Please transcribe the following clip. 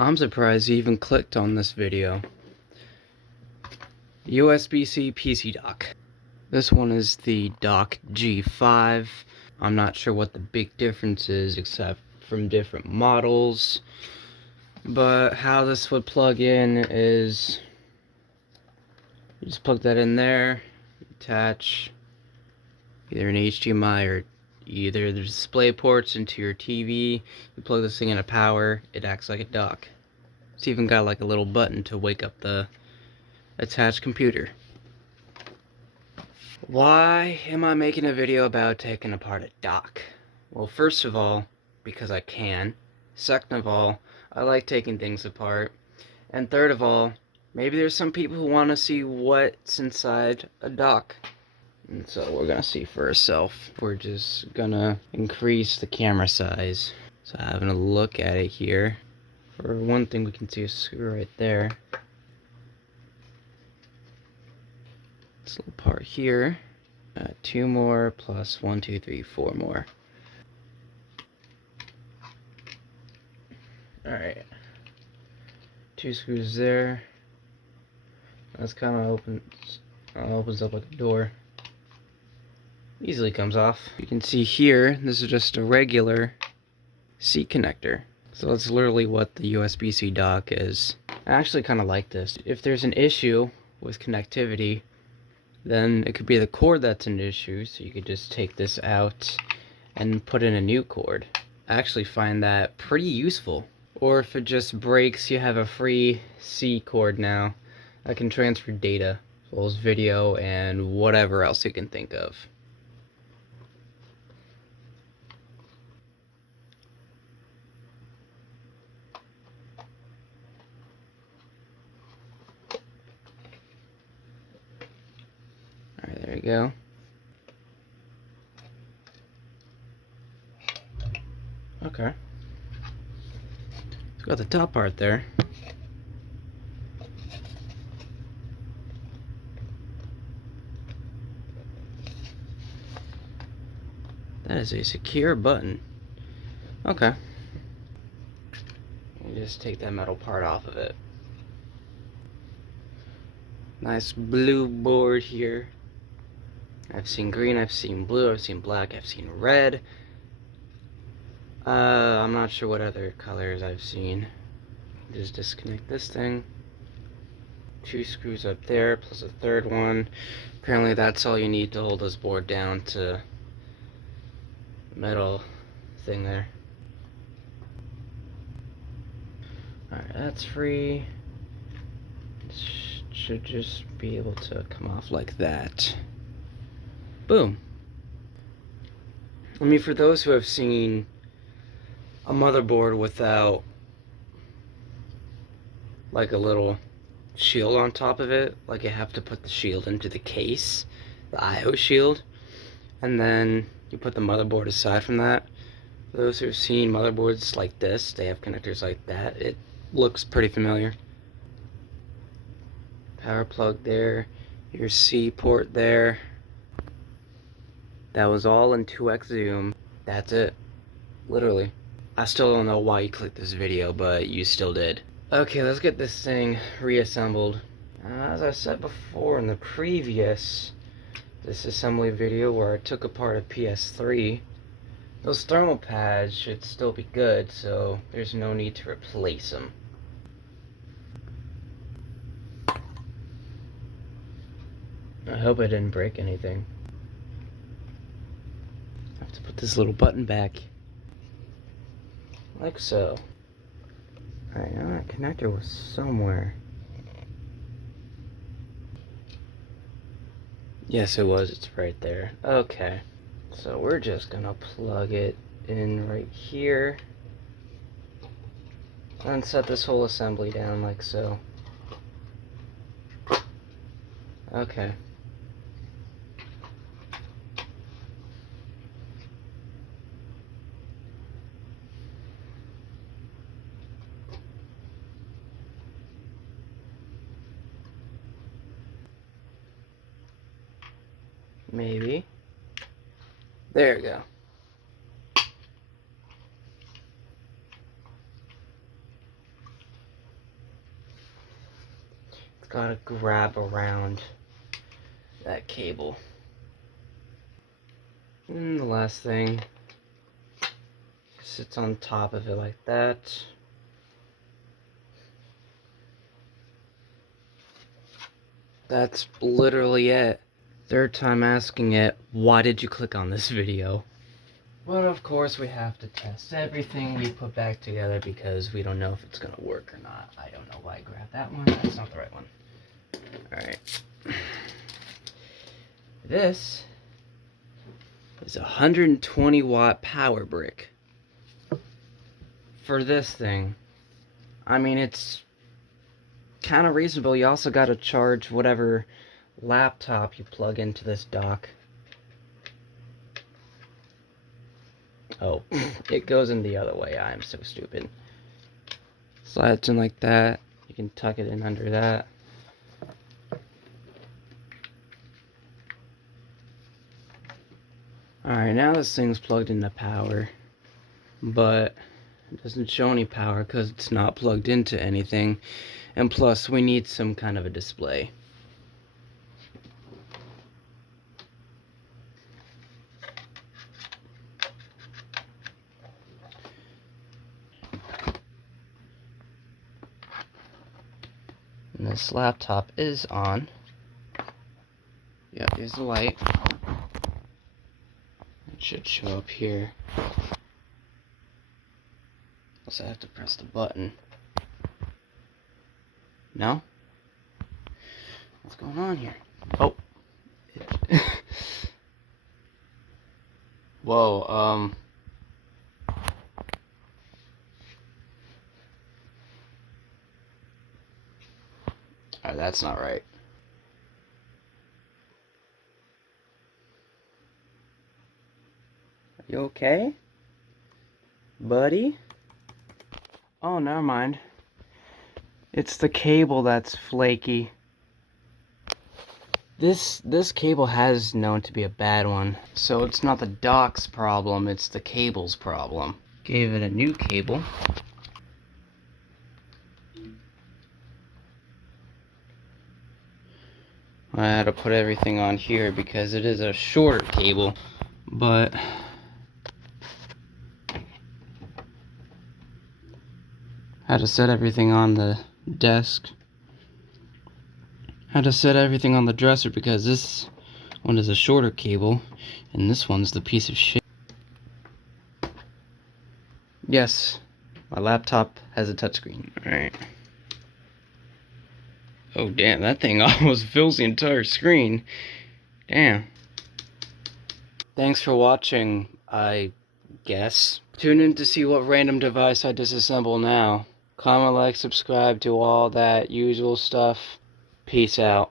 I'm surprised you even clicked on this video. USB-C PC dock. This one is the dock G5. I'm not sure what the big difference is except from different models. But how this would plug in is you just plug that in there, attach either an HDMI or either the display ports into your TV. You plug this thing into power, it acts like a dock. It's even got like a little button to wake up the attached computer. Why am I making a video about taking apart a dock? Well, first of all, because I can. Second of all, I like taking things apart. And third of all, maybe there's some people who want to see what's inside a dock. And so we're gonna see for ourselves. We're just gonna increase the camera size. So having a look at it here. For one thing, we can see a screw right there. This little part here. 2 more plus 1, 2, 3, 4 more. Alright. 2 screws there. That's kind of opens up like a door. Easily comes off. You can see here, this is just a regular C connector. So that's literally what the USB-C dock is. I actually kind of like this. If there's an issue with connectivity, then it could be the cord that's an issue, so you could just take this out and put in a new cord. I actually find that pretty useful. Or if it just breaks, you have a free C cord now that can transfer data, as well as video and whatever else you can think of. Alright, there you go. Okay. It's got the top part there. That is a secure button. Okay. You just take that metal part off of it. Nice blue board here. I've seen green, I've seen blue, I've seen black, I've seen red. I'm not sure what other colors I've seen. Just disconnect this thing. 2 screws up there, plus a third one. Apparently that's all you need to hold this board down to metal thing there. Alright, that's free. It should just be able to come off like that. Boom. I mean, for those who have seen a motherboard without like a little shield on top of it, like you have to put the shield into the case, the I/O shield, and then you put the motherboard aside from that. For those who have seen motherboards like this, they have connectors like that. It looks pretty familiar. Power plug there, your C port there. That was all in 2x zoom. That's it. Literally. I still don't know why you clicked this video, but you still did. Okay, let's get this thing reassembled. As I said before in the previous disassembly video where I took apart a PS3, those thermal pads should still be good, so there's no need to replace them. I hope I didn't break anything. I have to put this little button back. Like so. Alright, now that connector was somewhere. Yes, it was. It's right there. Okay. So we're just gonna plug it in right here. And set this whole assembly down like so. Okay. Maybe. There we go. gotta grab around that cable. And the last thing sits on top of it like that. That's literally it. Third time asking it, why did you click on this video? But of course we have to test everything we put back together because we don't know if it's gonna work or not. I don't know why I grabbed that one. That's not the right one. Alright. This is a 120 watt power brick. For this thing, I mean, it's kind of reasonable. You also got to charge whatever laptop you plug into this dock. Oh, it goes in the other way. I am so stupid. Slides in like that. You can tuck it in under that. Alright, now this thing's plugged into power, but it doesn't show any power because it's not plugged into anything, and plus we need some kind of a display. And this laptop is on. Yeah, there's the light. It should show up here. Also, I have to press the button. No? What's going on here? Oh. Whoa, Alright, that's not right. Are you okay? Buddy? Oh, never mind. It's the cable that's flaky. This cable has known to be a bad one, so it's not the dock's problem, it's the cable's problem. Gave it a new cable. I had to put everything on here because it is a shorter cable, but had to set everything on the desk. Had to set everything on the dresser because this one is a shorter cable and this one's the piece of shit. Yes, my laptop has a touchscreen. Alright. Oh damn, that thing almost fills the entire screen. Damn. Thanks for watching, I guess. Tune in to see what random device I disassemble now. Comment, like, subscribe, do all that usual stuff. Peace out.